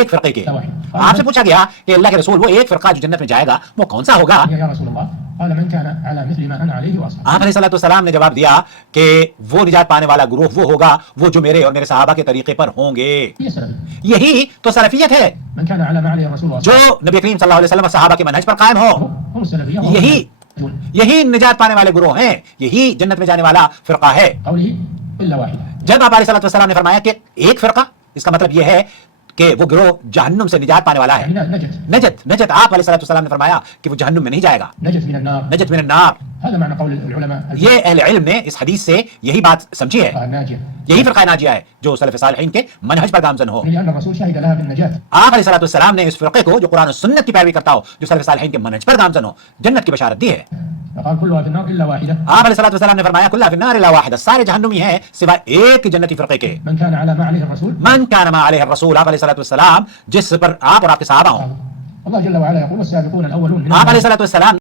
ایک فرقے کے. آپ سے پوچھا گیا کہ اللہ کے رسول وہ ایک فرقہ جو جنت میں جائے گا وہ کون سا ہوگا؟ قال من كان على مثل ما انا عليه واصحابي. آپ علیہ الصلوۃ والسلام نے جواب دیا کہ وہ نجات پانے والا گروہ وہ ہوگا وہ جو میرے اور میرے صحابہ کے طریقے پر ہوں گے. یہی تو سلفیت ہے. من كان على ما عليه الرسول جو نبی کریم صلی اللہ علیہ وسلم اور صحابہ کے منہج پر قائم ہو, هم السلفيه. یہی نجات پانے والے گروہ ہیں, یہی جنت میں جانے والا فرقہ ہے. قوله الا واحده. جب آپ علیہ الصلوۃ والسلام نے فرمایا کہ ایک فرقہ, اس کا مطلب یہ ہے کہ وہ گروہ جہنم سے نجات پانے والا ہے. نجت آپ علیہ الصلوۃ والسلام نے فرمایا کہ وہ جہنم میں نہیں جائے گا. نجت من النار. هذا معنى قول العلماء. یہ اہل علم نے اس حدیث سے یہی بات سمجھی ہے. یہی فرقہ ناجیہ ہے جو سلف صالحین کے منہج پر گامزن ہو. لأن الرسول شهد لها بالنجاة. آپ علیہ الصلوۃ والسلام نے اس فرقے کو جو قرآن و سنت کی پیروی کرتا ہو, جو سلف صالحین کے منہج پر گامزن ہو, جنت کی بشارت دی ہے. فقال كلها في النار الا واحده. آپ علیہ الصلوۃ والسلام نے فرمایا كلها في النار الا واحدة, سارے جہنمی ہیں سوائے ایک جنتی فرقے کے. من كان على ما عليه الرسول. من كان ما عليه الرسول. آپ علیہ الصلوۃ والسلام جس پر آپ اور آپ کے صحابہ ہوں. الله جل وعلا يقول والسابقون الاولون. آپ علیہ الصلوۃ والسلام